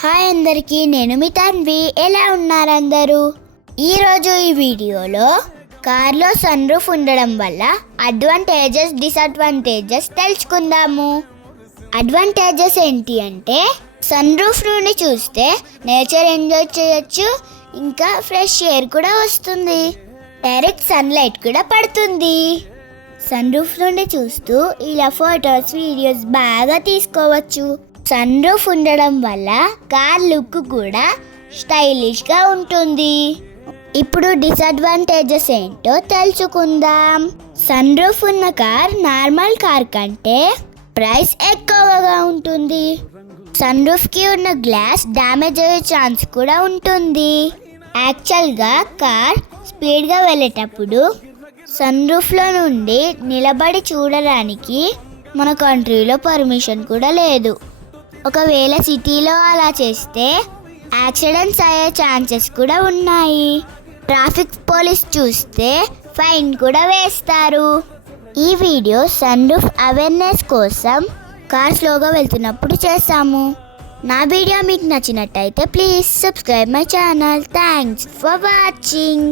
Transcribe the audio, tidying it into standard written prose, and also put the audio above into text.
Hi అందరికీ, నేను మీ తన్వి. ఎలా ఉన్నారు అందరూ? ఈరోజు ఈ వీడియోలో కార్లో సన్ రూఫ్ ఉండడం వల్ల అడ్వాంటేజెస్, డిసడ్వాంటేజెస్ తెలుసుకుందాము. అడ్వాంటేజెస్ ఏంటి అంటే, సన్ రూఫ్ నుండి చూస్తే నేచర్ ఎంజాయ్ చేయొచ్చు, ఇంకా ఫ్రెష్ ఎయిర్ కూడా వస్తుంది, డైరెక్ట్ సన్లైట్ కూడా పడుతుంది. సన్ రూఫ్ నుండి చూస్తూ ఇలా ఫొటోస్, వీడియోస్ బాగా తీసుకోవచ్చు. సన్ రూఫ్ ఉండడం వల్ల కార్ లుక్ కూడా స్టైలిష్గా ఉంటుంది. ఇప్పుడు డిసడ్వాంటేజెస్ ఏంటో తెలుసుకుందాం. సన్ రూఫ్ ఉన్న కార్ నార్మల్ కార్ కంటే ప్రైస్ ఎక్కువగా ఉంటుంది. సన్ రూఫ్కి ఉన్న గ్లాస్ డ్యామేజ్ అయ్యే ఛాన్స్ కూడా ఉంటుంది. యాక్చువల్గా కార్ స్పీడ్గా వెళ్ళేటప్పుడు సన్ రూఫ్లో నుండి నిలబడి చూడడానికి మన కంట్రీలో పర్మిషన్ కూడా లేదు. ఒకవేళ సిటీలో అలా చేస్తే యాక్సిడెంట్స్ అయ్యే ఛాన్సెస్ కూడా ఉన్నాయి. ట్రాఫిక్ పోలీస్ చూస్తే ఫైన్ కూడా వేస్తారు. ఈ వీడియో సన్ రూఫ్ అవేర్నెస్ కోసం కార్ స్లోగా వెళ్తున్నప్పుడు చేస్తాము. నా వీడియో మీకు నచ్చినట్టయితే please subscribe my channel. Thanks for watching.